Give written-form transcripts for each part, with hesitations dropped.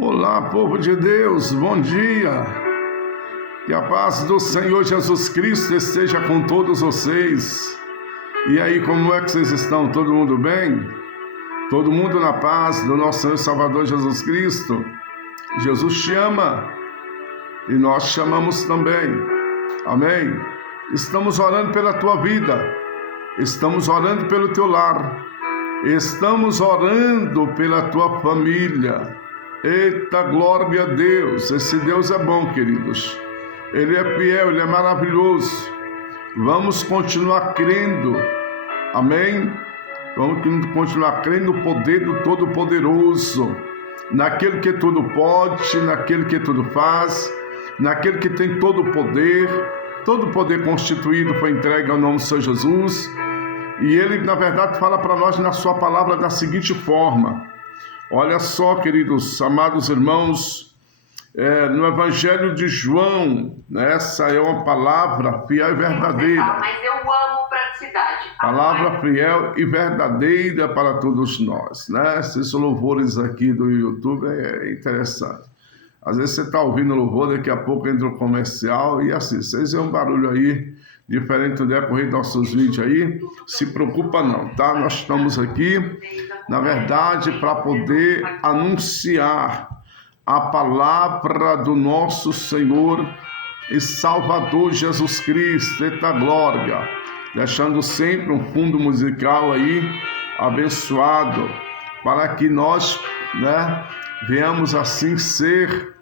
Olá, povo de Deus, bom dia. Que a paz do Senhor Jesus Cristo esteja com todos vocês. E aí, como é que vocês estão? Todo mundo bem? Todo mundo na paz do nosso Senhor e Salvador Jesus Cristo? Jesus te ama e nós chamamos também. Amém? Estamos orando pela tua vida, estamos orando pelo teu lar, estamos orando pela tua família. Eita, glória a Deus! Esse Deus é bom, queridos. Ele é fiel, Ele é maravilhoso. Vamos continuar crendo. Amém? Vamos continuar crendo no poder do Todo-Poderoso, naquele que tudo pode, naquele que tudo faz, naquele que tem todo o poder constituído foi entregue ao nome do Senhor Jesus. E Ele, na verdade, fala para nós na sua palavra da seguinte forma. Olha só, queridos, amados irmãos, no Evangelho de João, essa é uma palavra fiel e verdadeira. Mas eu amo praticidade. Palavra fiel e verdadeira para todos nós, né? Esses louvores aqui do YouTube é interessante. Às vezes você está ouvindo louvor, daqui a pouco entra o comercial e assim, vocês veem um barulho aí diferente do decorrer dos nossos vídeos aí, se preocupa não, tá? Nós estamos aqui, na verdade, para poder anunciar a palavra do nosso Senhor e Salvador Jesus Cristo. Eita glória! Deixando sempre um fundo musical aí, abençoado, para que nós, venhamos assim ser,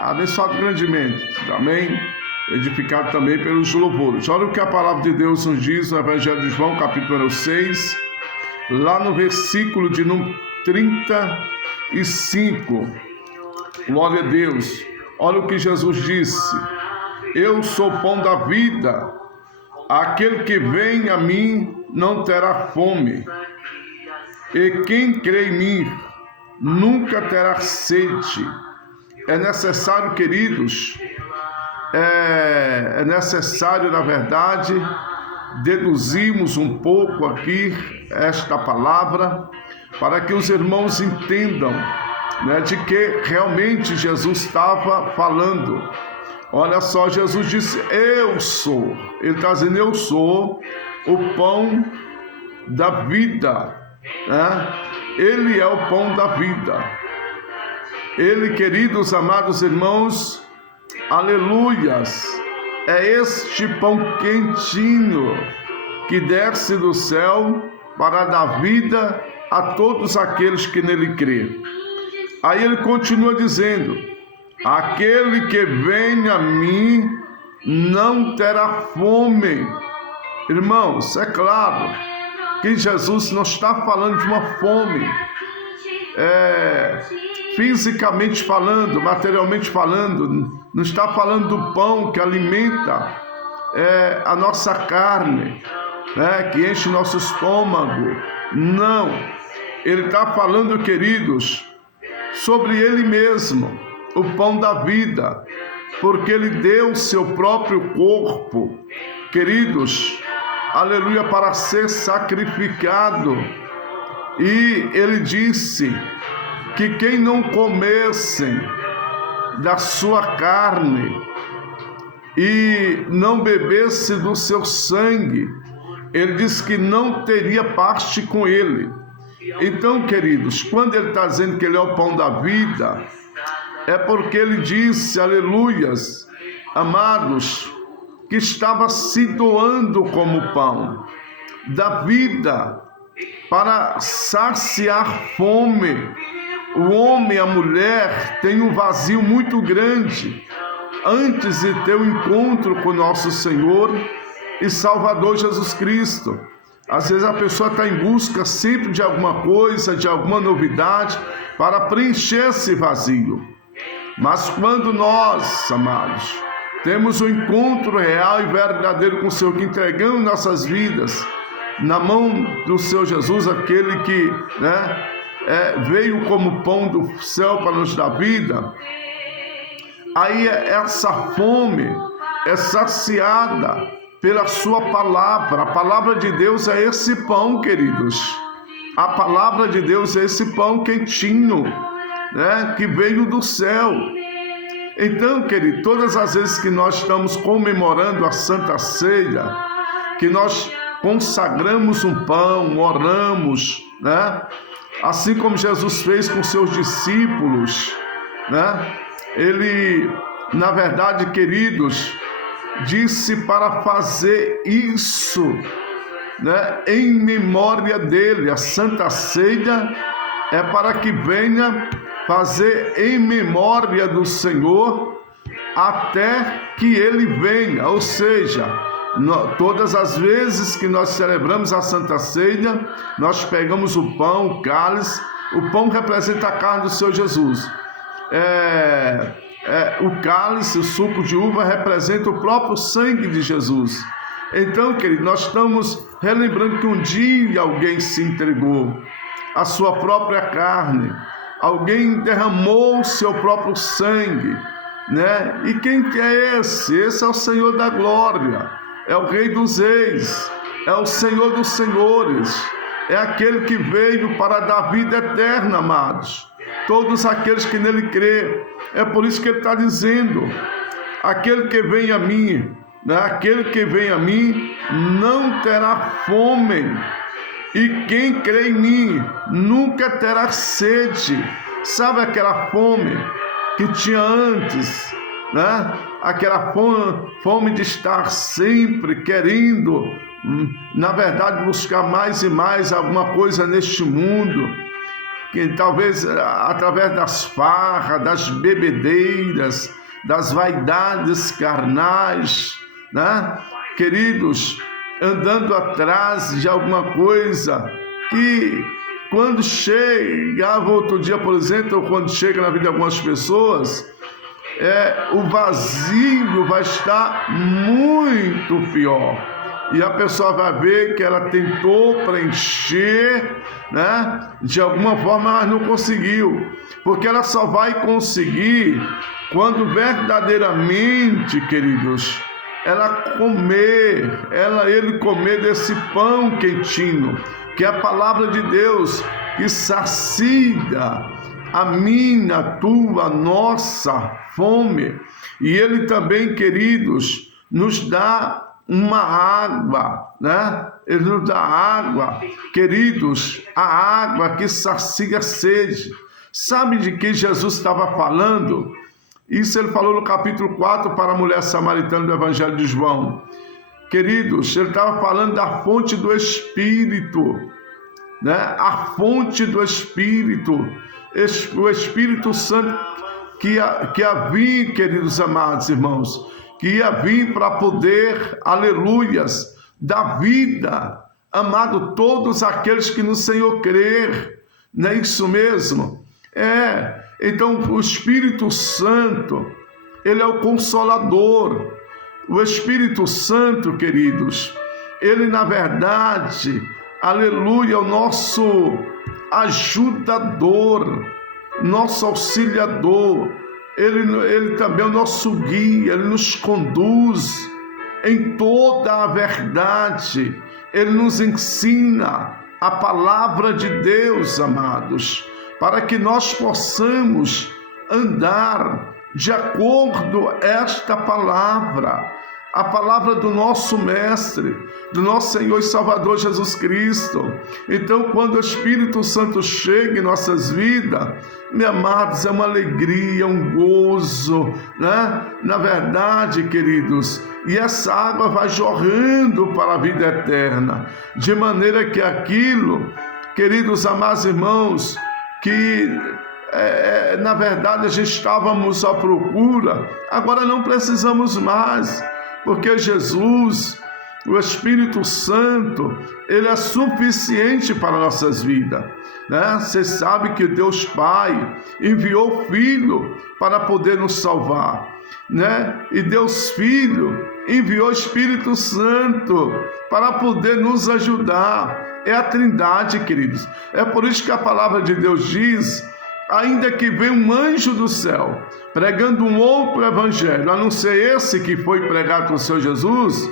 abençoado grandemente, amém? Edificado também pelos louvores. Olha o que a palavra de Deus nos diz no Evangelho de João, capítulo 6, lá no versículo de número 35. Glória a Deus. Olha o que Jesus disse: eu sou o pão da vida, aquele que vem a mim não terá fome, e quem crê em mim nunca terá sede. É necessário, queridos, é necessário, na verdade, deduzirmos um pouco aqui esta palavra para que os irmãos entendam, de que realmente Jesus estava falando. Olha só, Jesus disse: eu sou. Ele está dizendo: eu sou o pão da vida. Ele é o pão da vida. Ele, queridos, amados irmãos, aleluias, é este pão quentinho que desce do céu para dar vida a todos aqueles que nele crêem. Aí ele continua dizendo: aquele que vem a mim não terá fome. Irmãos, é claro que Jesus não está falando de uma fome, fisicamente falando, materialmente falando, não está falando do pão que alimenta a nossa carne, que enche nosso estômago. Não, ele está falando, queridos, sobre ele mesmo, o pão da vida, porque ele deu seu próprio corpo, queridos, aleluia, para ser sacrificado. E ele disse que quem não comesse da sua carne e não bebesse do seu sangue, ele disse que não teria parte com ele. Então, queridos, quando ele está dizendo que ele é o pão da vida, é porque ele disse, aleluias, amados, que estava se doando como pão da vida para saciar fome. O homem, a mulher, tem um vazio muito grande antes de ter um encontro com nosso Senhor e Salvador Jesus Cristo. Às vezes a pessoa está em busca sempre de alguma coisa, de alguma novidade, para preencher esse vazio. Mas quando nós, amados, temos um encontro real e verdadeiro com o Senhor, que entregamos nossas vidas na mão do Senhor Jesus, aquele que veio como pão do céu para nos dar vida, aí essa fome é saciada pela sua palavra. A palavra de Deus é esse pão, queridos. A palavra de Deus é esse pão quentinho, né, que veio do céu. Então, querido, todas as vezes que nós estamos comemorando a Santa Ceia, que nós consagramos um pão, oramos, né? Assim como Jesus fez com seus discípulos, né? Ele, na verdade, queridos, disse para fazer isso, né, em memória dele. A Santa Ceia é para que venha fazer em memória do Senhor até que ele venha. Ou seja, todas as vezes que nós celebramos a Santa Ceia, nós pegamos o pão, o cálice. O pão representa a carne do Senhor Jesus. O cálice, o suco de uva, representa o próprio sangue de Jesus. Então, querido, nós estamos relembrando que um dia alguém se entregou a sua própria carne, alguém derramou o seu próprio sangue, né? E quem que é esse? Esse é o Senhor da glória, é o Rei dos reis, é o Senhor dos senhores, é aquele que veio para dar vida eterna, amados. Todos aqueles que nele crê. É por isso que ele está dizendo: aquele que vem a mim, né? Aquele que vem a mim não terá fome, e quem crê em mim nunca terá sede. Sabe aquela fome que tinha antes, né? Aquela fome de estar sempre querendo, na verdade, buscar mais e mais alguma coisa neste mundo, que talvez através das farras, das bebedeiras, das vaidades carnais, né? Queridos, andando atrás de alguma coisa que, quando chegava outro dia, por exemplo, ou quando chega na vida de algumas pessoas, o vazio vai estar muito pior. E a pessoa vai ver que ela tentou preencher, né, de alguma forma, mas não conseguiu. Porque ela só vai conseguir quando verdadeiramente, queridos, ele comer desse pão quentinho, que é a palavra de Deus, que sacia a minha, a tua, a nossa fome. E ele também, queridos, nos dá uma água, né? Ele nos dá água, queridos, a água que sacia a sede. Sabe de que Jesus estava falando? Isso ele falou no capítulo 4 para a mulher samaritana do Evangelho de João. Queridos, ele estava falando da fonte do Espírito, né? A fonte do Espírito, o Espírito Santo que ia vir, queridos amados irmãos, que ia vir para poder, aleluias, dar vida, amado, todos aqueles que no Senhor crer. Não é isso mesmo? Então o Espírito Santo, ele é o Consolador. O Espírito Santo, queridos, ele na verdade, aleluia, é o nosso ajudador, nosso auxiliador. Ele também é o nosso guia, ele nos conduz em toda a verdade, ele nos ensina a palavra de Deus, amados, para que nós possamos andar de acordo com esta palavra, a palavra do nosso Mestre, do nosso Senhor e Salvador Jesus Cristo. Então, quando o Espírito Santo chega em nossas vidas, meus amados, é uma alegria, um gozo, né? Na verdade, queridos, e essa água vai jorrando para a vida eterna, de maneira que aquilo, queridos amados irmãos, que na verdade a gente estávamos à procura, agora não precisamos mais, porque Jesus, o Espírito Santo, ele é suficiente para nossas vidas, né? Você sabe que Deus Pai enviou o Filho para poder nos salvar, né? E Deus Filho enviou o Espírito Santo para poder nos ajudar. É a Trindade, queridos. É por isso que a palavra de Deus diz: ainda que venha um anjo do céu pregando um outro evangelho, a não ser esse que foi pregado pelo Senhor Jesus,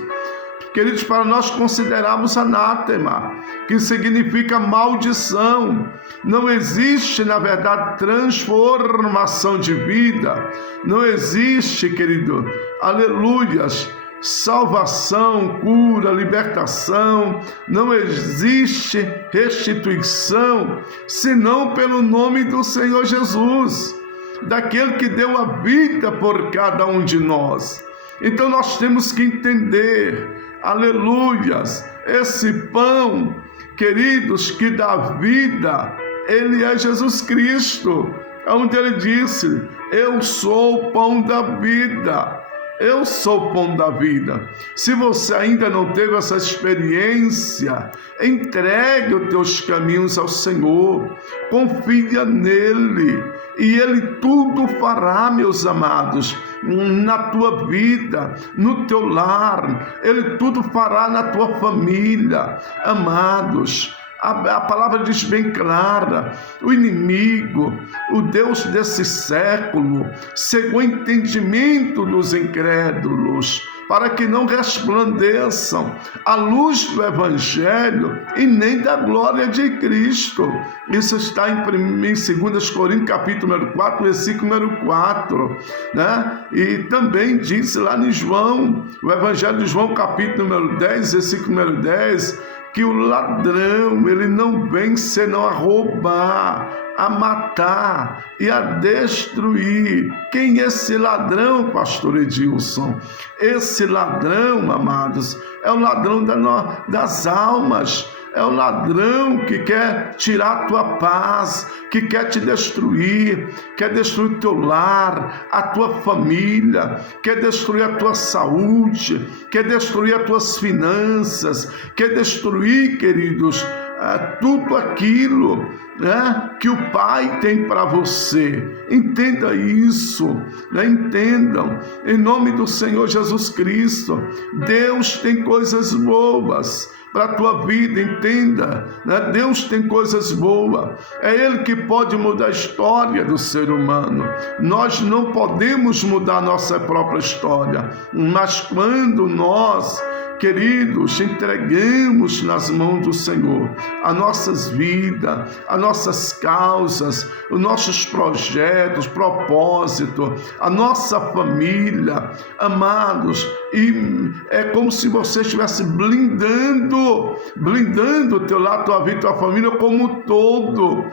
queridos, para nós considerarmos anátema, que significa maldição. Não existe, na verdade, transformação de vida. Não existe, querido, aleluias, salvação, cura, libertação. Não existe restituição, senão pelo nome do Senhor Jesus, daquele que deu a vida por cada um de nós. Então nós temos que entender, aleluias, esse pão, queridos, que dá vida, ele é Jesus Cristo, onde ele disse: eu sou o pão da vida. Eu sou o pão da vida. Se você ainda não teve essa experiência, entregue os teus caminhos ao Senhor, confia nele, e ele tudo fará, meus amados, na tua vida, no teu lar. Ele tudo fará na tua família, amados. A palavra diz bem clara: o inimigo, o Deus desse século, cegou o entendimento dos incrédulos, para que não resplandeçam a luz do Evangelho e nem da glória de Cristo. Isso está em 2 Coríntios, capítulo 4, versículo 4, né? E também diz lá em João, o Evangelho de João, capítulo 10, versículo 10, que o ladrão, ele não vem senão a roubar, a matar e a destruir. Quem é esse ladrão, pastor Edilson? Esse ladrão, amados, é o ladrão das almas. É o ladrão que quer tirar a tua paz, que quer te destruir, quer destruir o teu lar, a tua família, quer destruir a tua saúde, quer destruir as tuas finanças, quer destruir, queridos, tudo aquilo, né, que o Pai tem para você. Entenda isso, né? Entendam, em nome do Senhor Jesus Cristo. Deus tem coisas boas para a tua vida, entenda, né? Deus tem coisas boas, é Ele que pode mudar a história do ser humano. Nós não podemos mudar a nossa própria história, mas quando nós, queridos, entregamos nas mãos do Senhor as nossas vidas, as nossas causas, os nossos projetos, propósitos, a nossa família, amados, e é como se você estivesse blindando o teu lar, tua vida, tua família como um todo,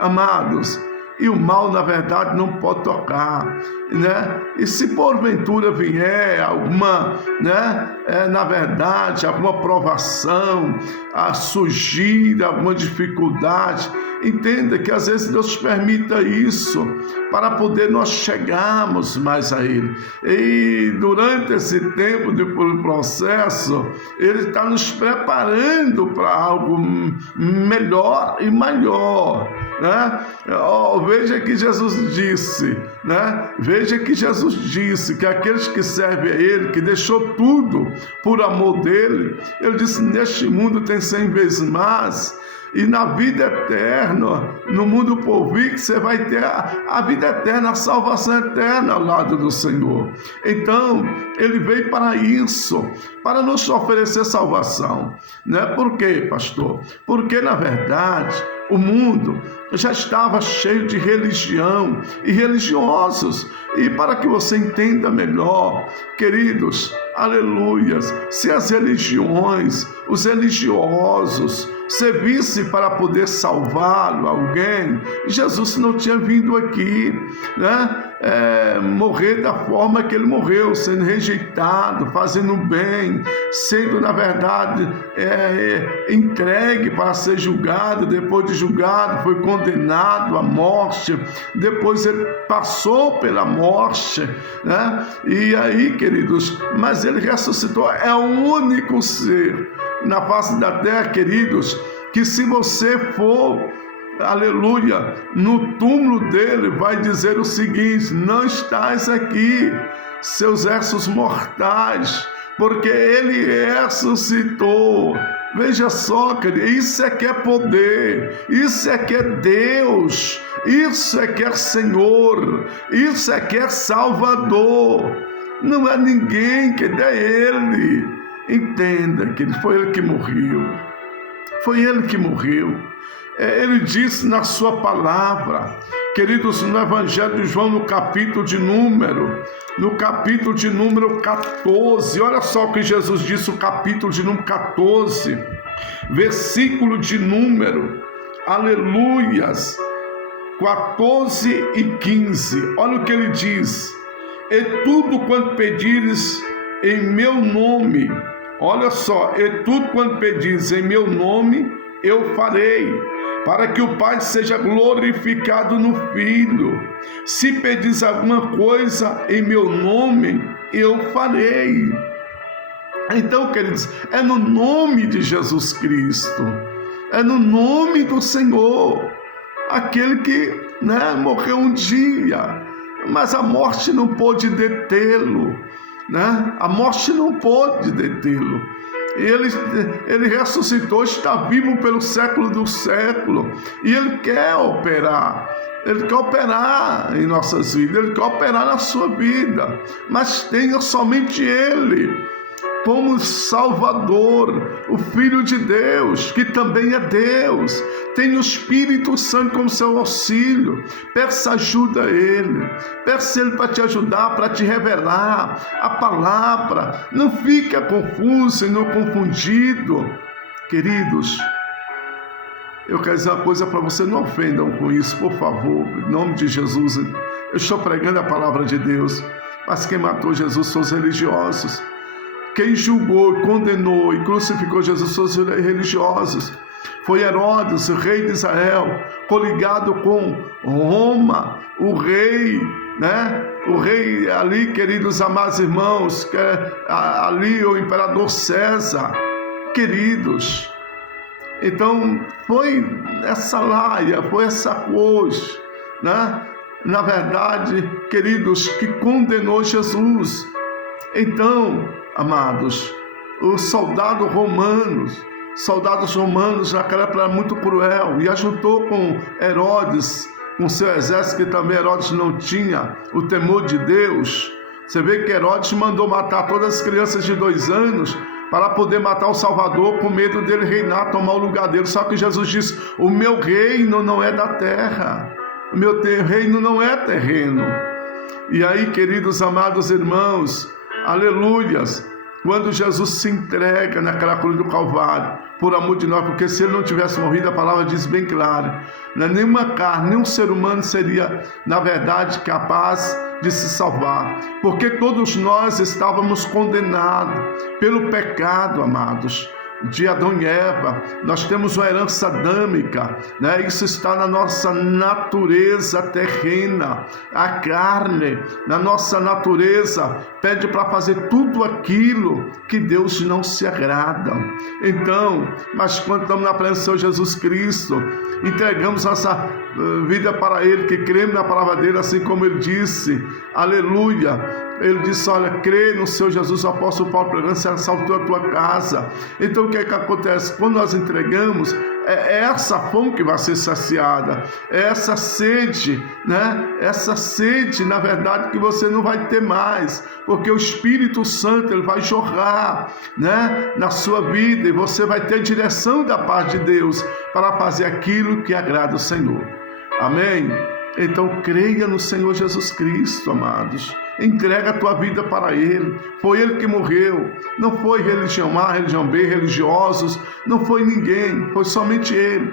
amados. E o mal, na verdade, não pode tocar, né? E se porventura vier alguma, né, na verdade, alguma provação, a surgir alguma dificuldade, entenda que às vezes Deus permita isso para poder nós chegarmos mais a Ele. E durante esse tempo de processo, Ele está nos preparando para algo melhor e maior, né? Veja que Jesus disse, né? Veja que Jesus disse que aqueles que servem a Ele, que deixou tudo por amor dEle, Ele disse: neste mundo tem 100 vezes mais, e na vida eterna, no mundo por vir, que você vai ter a vida eterna, a salvação eterna ao lado do Senhor. Então, Ele veio para isso, para nos oferecer salvação, né? Por quê, pastor? Porque, na verdade, o mundo já estava cheio de religião e religiosos. E para que você entenda melhor, queridos, aleluias, se as religiões, os religiosos, servisse para poder salvá-lo, alguém, Jesus não tinha vindo aqui, né? Morrer da forma que ele morreu, sendo rejeitado, fazendo bem, sendo, na verdade, entregue para ser julgado. Depois de julgado, foi condenado à morte. Depois ele passou pela morte, né? E aí, queridos, mas ele ressuscitou. É o único ser na face da terra, queridos, que se você for, aleluia, no túmulo dele, vai dizer o seguinte: não estás aqui, seus restos mortais, porque ele ressuscitou. Veja só, querido, isso é que é poder, isso é que é Deus, isso é que é Senhor, isso é que é Salvador. Não é ninguém, que é Ele. Entenda que foi Ele que morreu. Foi Ele que morreu. Ele disse na sua palavra, queridos, no Evangelho de João, no capítulo de número 14, olha só o que Jesus disse, o capítulo de número 14, versículo de número, aleluias, 14 e 15, olha o que ele diz: e tudo quanto pedires em meu nome, olha só, e tudo quanto pedires em meu nome, eu farei, para que o Pai seja glorificado no Filho. Se pedis alguma coisa em meu nome, eu farei. Então, queridos, é no nome de Jesus Cristo, é no nome do Senhor, aquele que morreu um dia, mas a morte não pôde detê-lo, a morte não pôde detê-lo. Ele ressuscitou, está vivo pelo século do século, e Ele quer operar em nossas vidas, Ele quer operar na sua vida, mas tenha somente Ele como Salvador, o Filho de Deus, que também é Deus. Tem o Espírito Santo como seu auxílio. Peça ajuda a Ele, peça Ele para te ajudar, para te revelar a palavra. Não fica confuso e não confundido. Queridos, eu quero dizer uma coisa para você, não ofendam com isso, por favor, em nome de Jesus. Eu estou pregando a palavra de Deus, mas quem matou Jesus foram os religiosos. Quem julgou, condenou e crucificou Jesus foram os religiosos. Foi Herodes, o rei de Israel, coligado com Roma, o rei, O rei ali, queridos amados irmãos, que é ali o imperador César, queridos. Então, foi essa laia, foi essa coisa, na verdade, queridos, que condenou Jesus. Então, amados, os soldados romanos naquela época eram muito cruel, e ajuntou com Herodes, com seu exército, que também Herodes não tinha o temor de Deus. Você vê que Herodes mandou matar todas as crianças de 2 anos para poder matar o Salvador, com medo dele reinar, tomar o lugar dele. Só que Jesus disse: o meu reino não é da terra, o meu reino não é terreno. E aí, queridos amados irmãos, aleluias, quando Jesus se entrega naquela cruz do Calvário, por amor de nós, porque se ele não tivesse morrido, a palavra diz bem claro, nenhuma carne, nenhum ser humano seria, na verdade, capaz de se salvar, porque todos nós estávamos condenados pelo pecado, amados, de Adão e Eva. Nós temos uma herança adâmica, Isso está na nossa natureza terrena. A carne, na nossa natureza, pede para fazer tudo aquilo que Deus não se agrada. Então, mas quando estamos na presença do Senhor Jesus Cristo, entregamos nossa vida para Ele, que cremos na palavra dele, assim como Ele disse, aleluia. Ele disse: olha, crê no Senhor Jesus, o apóstolo Paulo pregando, será salvo a tua casa. Então, o que é que acontece? Quando nós entregamos, é essa fome que vai ser saciada, é essa sede, Essa sede, na verdade, que você não vai ter mais, porque o Espírito Santo, ele vai jorrar, na sua vida, e você vai ter direção da parte de Deus para fazer aquilo que agrada o Senhor. Amém? Então, creia no Senhor Jesus Cristo, amados. Entrega a tua vida para Ele. Foi Ele que morreu. Não foi religião A, religião B, religiosos. Não foi ninguém. Foi somente Ele.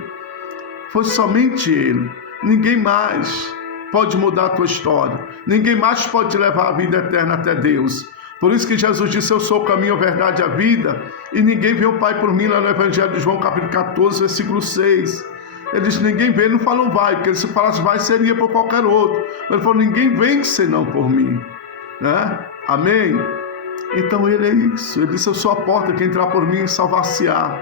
Foi somente Ele. Ninguém mais pode mudar a tua história. Ninguém mais pode te levar a vida eterna até Deus. Por isso que Jesus disse: eu sou o caminho, a verdade e a vida. E ninguém vê o Pai por mim, lá no Evangelho de João, capítulo 14, versículo 6. Ele disse: ninguém vem, ele não falou vai, porque se falasse vai, seria por qualquer outro. Ele falou: ninguém vem senão por mim. Amém? Então ele é isso. Ele disse: eu sou a porta, que entrar por mim salvar-se-á.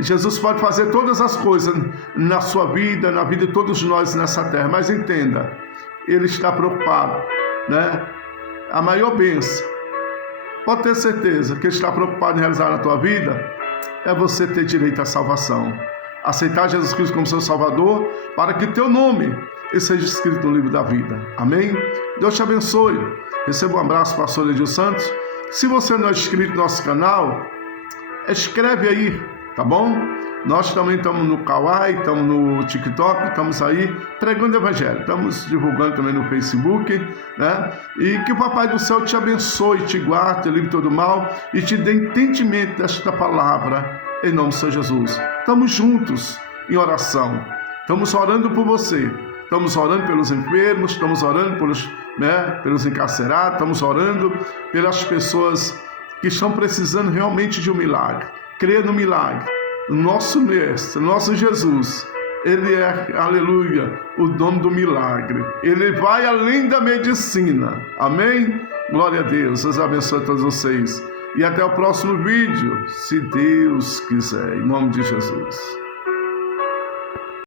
Jesus pode fazer todas as coisas na sua vida, na vida de todos nós nessa terra, mas entenda, Ele está preocupado, A maior bênção, pode ter certeza que Ele está preocupado em realizar na tua vida, é você ter direito à salvação. Aceitar Jesus Cristo como seu Salvador, para que teu nome seja escrito no livro da vida. Amém? Deus te abençoe. Receba um abraço, pastor Edil Santos. Se você não é inscrito no nosso canal, escreve aí, tá bom? Nós também estamos no Kawaii, estamos no TikTok, estamos aí pregando o Evangelho, estamos divulgando também no Facebook, né? E que o Papai do Céu te abençoe, te guarde, te livre de todo mal e te dê entendimento desta palavra, em nome de Senhor Jesus. Estamos juntos em oração, estamos orando por você, estamos orando pelos enfermos, estamos orando pelos encarcerados, estamos orando pelas pessoas que estão precisando realmente de um milagre. Creia no milagre. Nosso Mestre, nosso Jesus, Ele é, aleluia, o dono do milagre. Ele vai além da medicina. Amém? Glória a Deus. Deus abençoe a todos vocês. E até o próximo vídeo, se Deus quiser. Em nome de Jesus.